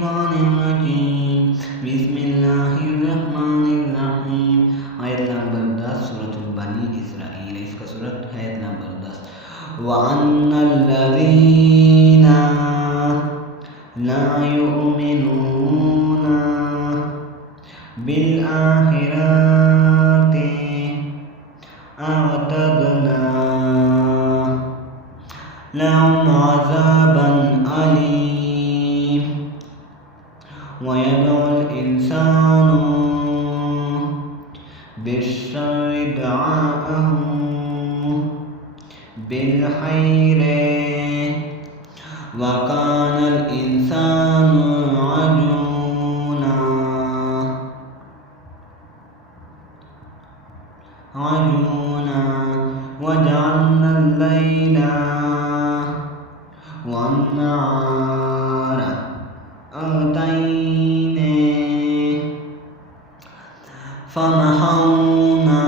الشيطان الرجيم بسم الله الرحمن الرحيم आयत नंबर 10 सूरत बनी इसराइल इसका सूरत आयत नंबर 10 وأن الذين لا يؤمنون بالآخرة أعتدنا لهم عذابا أليم ويدعو الإنسان بالشر دعاءه بالخير وكان الإنسان عجولا وجعلنا الليل والنهار آيتين فمحونا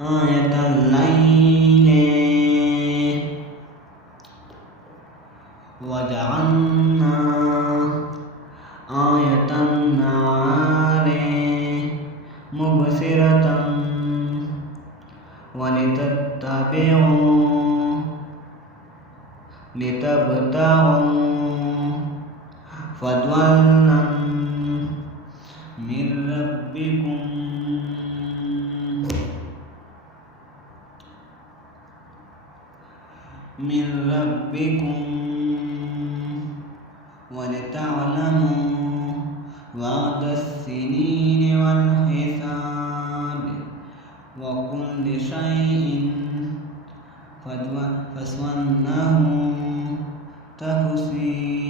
آية الليل وجعلنا آية النهار مبصرة لتبتغوا فضلا من ربكم ولتعلموا وعد السنين والحساب وكل شيء فصلناه تفصيلا